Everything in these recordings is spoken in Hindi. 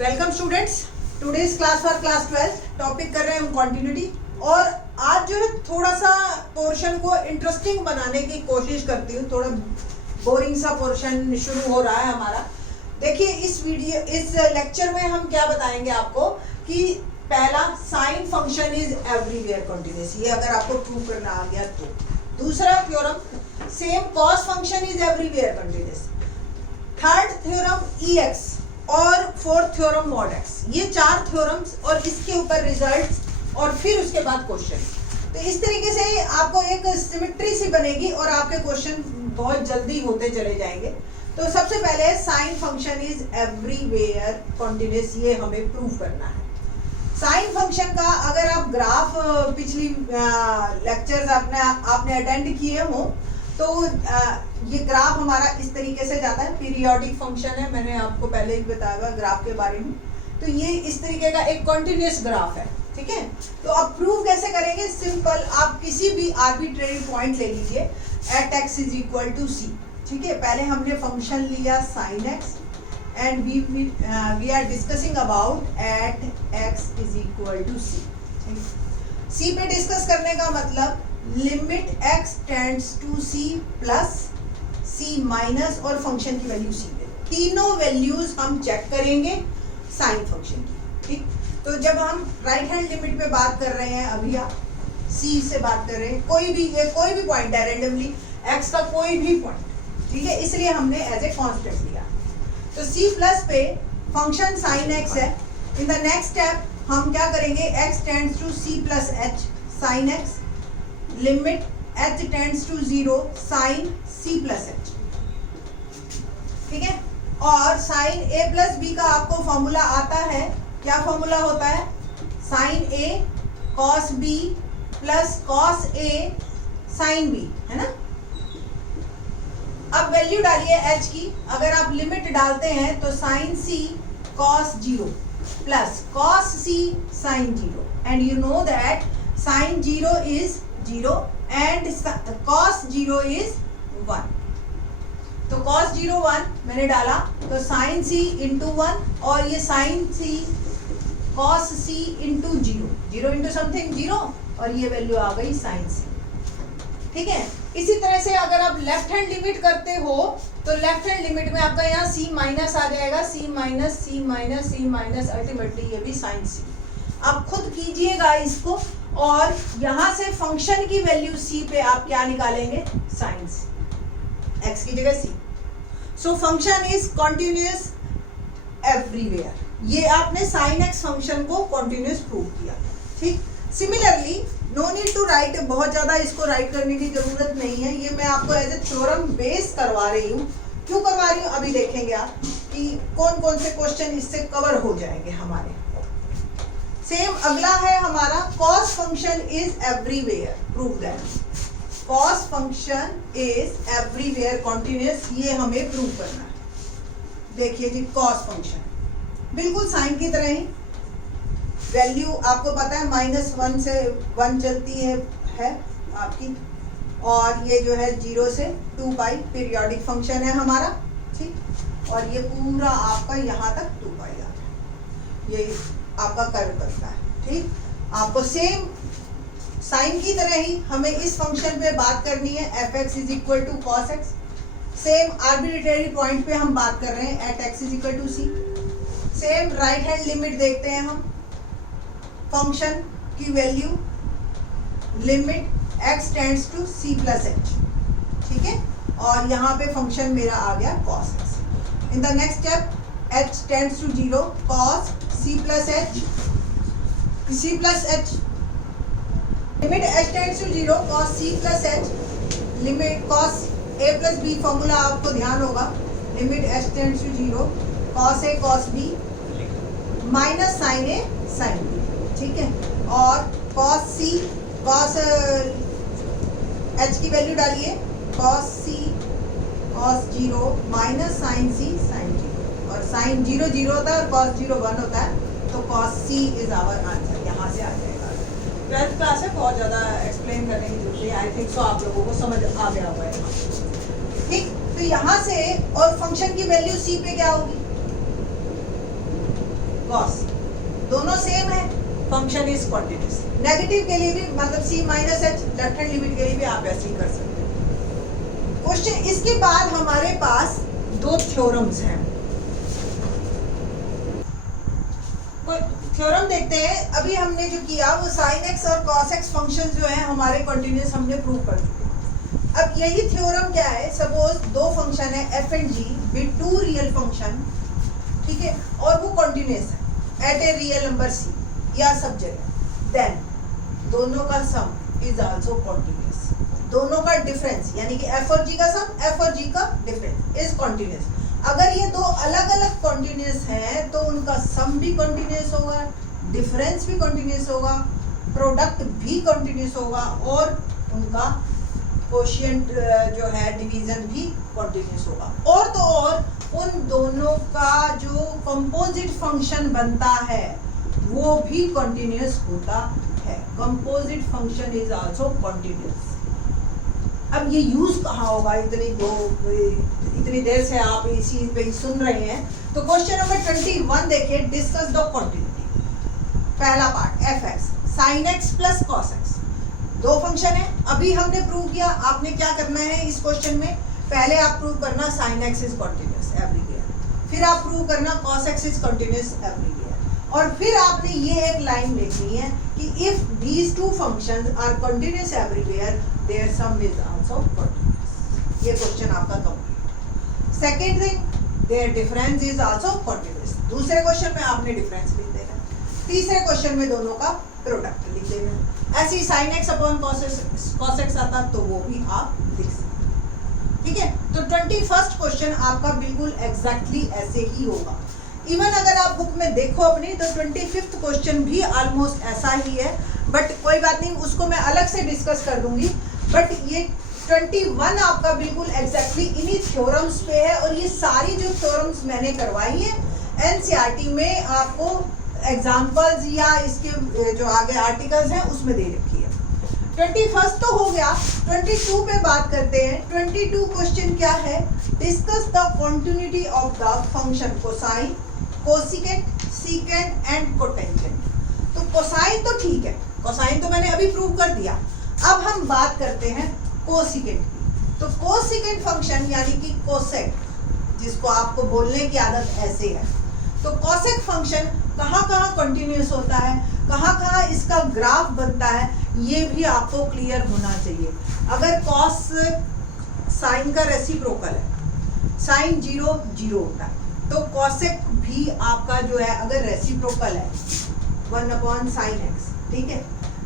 Welcome students, today's class for class 12 topic कर रहे हैं हम कंटिन्यूटी। और आज जो है थोड़ा सा पोर्शन को इंटरेस्टिंग बनाने की कोशिश करती हूँ। थोड़ा बोरिंग सा पोर्शन शुरू हो रहा है हमारा। देखिए इस लेक्चर में हम क्या बताएंगे आपको कि पहला sine function is everywhere continuous, ये अगर आपको प्रूव करना आ गया तो। दूसरा theorem same cos function is everywhere continuous. Third theorem E x और फोर्थ थ्योरम मॉड एक्स। ये चार थ्योरम्स और इसके ऊपर रिजल्ट्स और फिर उसके बाद क्वेश्चन। तो इस तरीके से आपको एक सिमेट्री सी बनेगी और आपके क्वेश्चन बहुत जल्दी होते चले जाएंगे। तो सबसे पहले sine function is everywhere continuous, ये हमें प्रूव करना है। साइन फंक्शन का अगर आप ग्राफ पिछली लेक्चर्स आपने अटेंड किए हो तो ये ग्राफ हमारा इस तरीके से जाता है। पीरियोडिक फंक्शन है, मैंने आपको पहले ही बताया ग्राफ के बारे में। तो ये इस तरीके का एक कंटिन्यूअस ग्राफ है, ठीक है। तो अब प्रूव कैसे करेंगे? सिंपल, आप किसी भी आर्बिट्रेरी पॉइंट ले लीजिए at x is equal to c, ठीक है। पहले हमने फंक्शन लिया sine x and we are discussing about at x is equal to c. C पे डिस्कस करने का मतलब limit x tends to c plus c minus और फंक्शन की वैल्यू c पे। तीनों वैल्यूज हम चेक करेंगे साइन फंक्शन की, ठीक। तो जब हम राइट हैंड लिमिट पे बात कर रहे हैं, अभी आप c से बात कर रहे हैं, कोई भी पॉइंट है रेंडमली x का कोई भी पॉइंट, ठीक है, इसलिए हमने एज ए कांस्टेंट लिया। तो c प्लस पे फंक्शन साइन x है। इन द नेक्स्ट स्टेप हम क्या करेंगे? x tends to c plus h sine x, limit h tends to 0 sine c plus h, ठीक है। और साइन a प्लस b का आपको फॉर्मूला आता है। क्या फॉर्मूला होता है? Sine a cos b plus cos a sine b, है ना। अब वैल्यू डालिए h की। अगर आप लिमिट डालते हैं तो sine c cos 0 plus cos c sine 0, and you know that sine 0 is 0 and cos 0 is 1। तो cos 0 1 मैंने डाला तो sin c इंटू 1 और ये sin c cos c into 0 into something 0 और ये वैल्यू आ गई sin c, ठीक है। इसी तरह से अगर आप लेफ्ट हैंड लिमिट करते हो तो लेफ्ट हैंड लिमिट में आपका यहाँ c माइनस आ जाएगा, c माइनस अल्टीमेटली ये भी sin c। आप खुद कीजिएगा इसको और यहां से फंक्शन की वैल्यू c पे आप क्या निकालेंगे? साइन c, x की जगह c। So function is continuous everywhere. ये आपने साइन x फंक्शन को कॉन्टिन्यूअस प्रूव किया, ठीक। Similarly no need to write, बहुत ज्यादा इसको राइट करने की जरूरत नहीं है। ये मैं आपको एज ए थ्योरम बेस करवा रही हूँ। क्यों करवा रही हूँ अभी देखेंगे आप कि कौन कौन से क्वेश्चन इससे कवर हो जाएंगे हमारे। सेम अगला है हमारा cos function is everywhere, prove that cos function is everywhere continuous, ये हमें प्रूव करना है। देखिए जी, कॉस फंक्शन बिल्कुल साइन की तरह ही, वैल्यू आपको पता है -1 से 1 चलती है आपकी, और ये जो है 0 से 2 पाई पीरियोडिक फंक्शन है हमारा, ठीक। और ये पूरा आपका यहाँ तक 2 पाई आता है, ये आपका कर्व करता है, ठीक। आपको सेम साइन की तरह ही हमें इस फंक्शन पे बात करनी है, F X is equal to cos X. Same arbitrary point पे हम बात कर रहे हैं at x is equal to C. Same right hand limit देखते हैं हम, फंक्शन की value limit X tends to C plus H, ठीक है। और यहाँ पे फंक्शन मेरा आ गया cos X. In the next step h tends to 0 cos c plus h, c plus h, limit h tends to 0 cos c plus h, limit cos a plus b, formula आपको ध्यान होगा, limit h tends to 0 cos a cos b minus sin a sin b, ठीक है। और cos c cos h की वैल्यू डालिए, cos c cos 0 minus sin c sin 0, और साइन 0 0 होता है और cos 0 1 होता है, तो cos c is our answer, यहाँ से आ जाएगा। 12th क्लास है, बहुत ज़्यादा एक्सप्लेन करने की जरूरत है, आई थिंक सो आप लोगों को समझ आ गया हुआ है, ठीक। तो यहाँ से और फंक्शन की वैल्यू c पे क्या होगी? कॉस दोनों सेम है, फंक्शन इज कॉन्टिन्यूस। नेगेटिव के लिए भी मतलब c minus H left hand limit के लिए भी आप ऐसे ही कर सकते हो। क्वेश्चन इसके बाद हमारे पास दो थ्योरम्स हैं। थ्योरम देखते हैं। अभी हमने जो किया वो साइन एक्स और कॉस एक्स फंक्शन जो है हमारे कंटिन्यूस हमने प्रूव कर चुके हैं। अब यही थ्योरम क्या है, सपोज दो फंक्शन है F and G with two real function, ठीक है, और वो कंटिन्यूस है at A real number C या सब जगह, देन दोनों का सम इज आल्सो कंटिन्यूस। दोनों का डिफरेंस यानी कि एफ और जी का सम, एफ और जी का डिफरेंस इज कंटिन्यूस। अगर ये दो अलग अलग कंटिन्यूस हैं तो उनका सम भी कंटिन्यूस होगा, डिफरेंस भी कंटिन्यूस होगा, प्रोडक्ट भी कंटिन्यूस होगा और उनका कोशिएंट जो है डिवीजन भी कंटिन्यूस होगा। और तो और उन दोनों का जो कंपोजिट फंक्शन बनता है वो भी कंटिन्यूस होता है। Composite function is also continuous. अब ये यूज कहाँ होगा, इतनी देर से आप इसी पे सुन रहे हैं। तो क्वेश्चन नंबर 21 देखिए, डिस्कस द कंटिन्यूटी। पहला part F x sine x plus cos x, दो फंक्शन है, अभी हमने प्रूव किया। आपने क्या करना है इस क्वेश्चन में, पहले आप प्रूव करना sine X is continuous everywhere, फिर आप प्रूव करना cos X is continuous everywhere, और फिर आपने ये एक लाइन लिखनी है कि if these two functions are continuous everywhere their sum is also continuous. ये क्वेश्चन आपका complete. Second thing, their difference is also continuous. दूसरे क्वेश्चन में आपने डिफरेंस लिख देना, तीसरे क्वेश्चन में दोनों का प्रोडक्ट लिख देना। ऐसे ही sine x upon cos x आता तो वो भी आप लिख सकते, ठीक है। तो 21st क्वेश्चन आपका बिल्कुल एग्जैक्टली ऐसे ही होगा। इवन अगर आप बुक में देखो अपनी तो 25th क्वेश्चन भी ऑलमोस्ट ऐसा ही है, बट कोई बात नहीं, उसको मैं अलग से डिस्कस कर दूंगी। बट ये 21 आपका बिल्कुल एग्जैक्टली इन्हीं थ्योरम्स पे है, और ये सारी जो थ्योरम्स मैंने करवाई है एनसीईआरटी में आपको एग्जाम्पल्स या इसके जो आगे आर्टिकल्स हैं उसमें दे रखी है। 21 तो हो गया, 22 पे बात करते हैं। 22 क्वेश्चन क्या है, discuss the continuity of the function cosine, cosecant, secant and cotangent. तो कोसाइन तो ठीक है, कोसाइन तो मैंने अभी प्रूव कर दिया। अब हम बात करते हैं कोसिकेंट की। तो कोसिकेंट फंक्शन यानी कि कोसेक, जिसको आपको बोलने की आदत ऐसे है, तो कोसेक फंक्शन कहाँ कहाँ कंटिन्यूस होता है, कहाँ कहाँ इसका ग्राफ बनता है, ये भी आपको क्लियर होना चाहिए। अगर कॉस साइन का रेसिप्रोकल है, साइन 0 0 होता है, तो कॉसेक भी आपका जो है अगर रेसिप्रोकल है 1/sin x, ठीक है,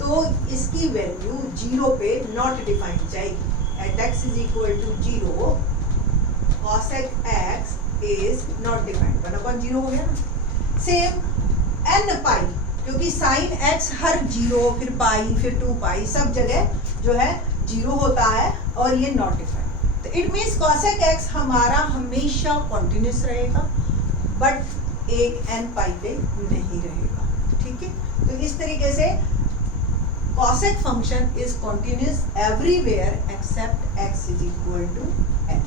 तो इसकी वैल्यू 0 पे नॉट डिफाइंड जाएगी। At x is equal to 0 cosec x is not defined, 1/0 हो गया ना। सेम n पाई, क्योंकि साइन x हर 0 फिर पाई फिर 2 पाई सब जगह जो है 0 होता है और ये नॉट डिफाइंड। तो इट मीन्स cosec x हमारा हमेशा कंटिन्यूस रहेगा, बट एक n पाई पे नहीं रहेगा, ठीक है। तो इस तरीके से cosec function is continuous everywhere except x is equal to n।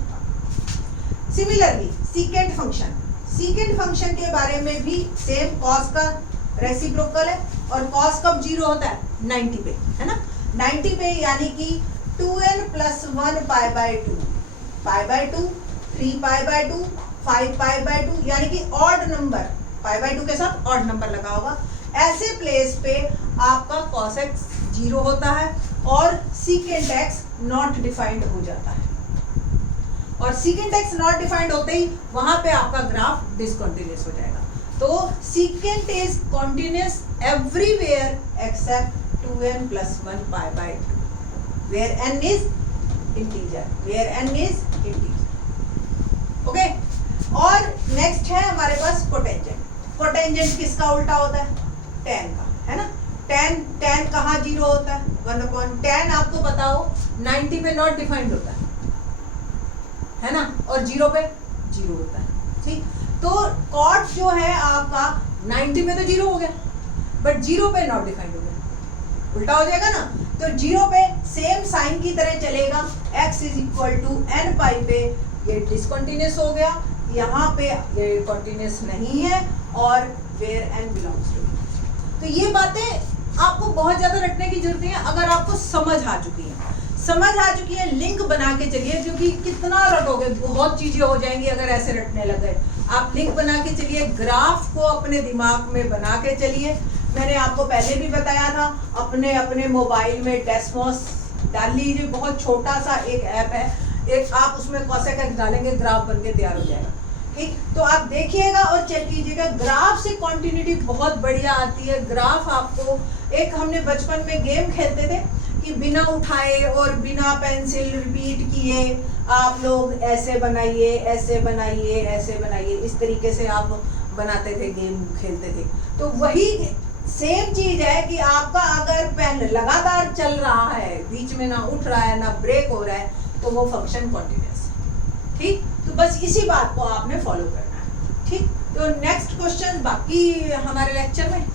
Similarly secant function, secant function के बारे में भी सेम cos का रेसिप्रोकल है, और cos कब 0 होता है 90 पे, है ना। 90 पे यानी कि 2n + 1 π/2, π/2, 3 π/2, 5 π/2, यानी कि ऑड नंबर, π/2 के साथ ऑड नंबर लगा होगा। ऐसे प्लेस पे आपका cos x 0 होता है और सीकेंट x नॉट डिफाइंड हो जाता है, और सीकेंट x नॉट डिफाइंड होते ही वहां पे आपका ग्राफ डिसकंटिन्यूअस हो जाएगा। तो secant is continuous everywhere except 2n + 1 π/2 where n is integer, where n is integer, okay. और नेक्स्ट है हमारे पास कोटेंजेंट। कोटेंजेंट किसका उल्टा होता है, tan का, है ना। tan कहाँ 0 होता है, 1/tan आपको पता हो 90 पे नॉट डिफाइंड होता है ना, और 0 पे 0 होता है, ठीक। तो cot जो है आपका 90 में तो 0 हो गया, बट 0 पे नॉट डिफाइंड हो गया, उल्टा हो जाएगा ना। तो 0 पे सेम साइन की तरह चलेगा, x is equal to n pi पे ये डिसकंटिन्यूअस हो गया, यहाँ पे ये कॉन्टिन्यूस नहीं है और वेयर एंड बिलोंग्स टू। तो ये बातें आपको बहुत ज्यादा रटने की जरूरत नहीं है अगर आपको समझ आ चुकी है, लिंक बना के चलिए, क्योंकि कितना रटोगे, बहुत चीजें हो जाएंगी अगर ऐसे रटने लग गए। आप लिंक बना के चलिए, ग्राफ को अपने दिमाग में बना के चलिए। मैंने आपको पहले भी बताया था, अपने अपने मोबाइल में डेस्मोस डाल लीजिए, बहुत छोटा सा एक ऐप है, एक आप उसमें कौसे का डालेंगे, ग्राफ बन के तैयार हो जाएगा। ठीक, तो आप देखिएगा और चेक कीजिएगा, ग्राफ से कॉन्टिन्यूटी बहुत बढ़िया आती है। ग्राफ आपको, एक हमने बचपन में गेम खेलते थे कि बिना उठाए और बिना पेंसिल रिपीट किए आप लोग ऐसे बनाइए, ऐसे बनाइए, ऐसे बनाइए, इस तरीके से आप बनाते थे, गेम खेलते थे। तो वही सेम चीज है कि आपका अगर पेन लगातार चल रहा है, बीच में ना उठ रहा है ना ब्रेक हो रहा है, तो वो फंक्शन कॉन्टिन्यूअस है। ठीक, तो बस इसी बात को आपने फॉलो करना है। ठीक, तो नेक्स्ट क्वेश्चन बाकी हमारे लेक्चर में।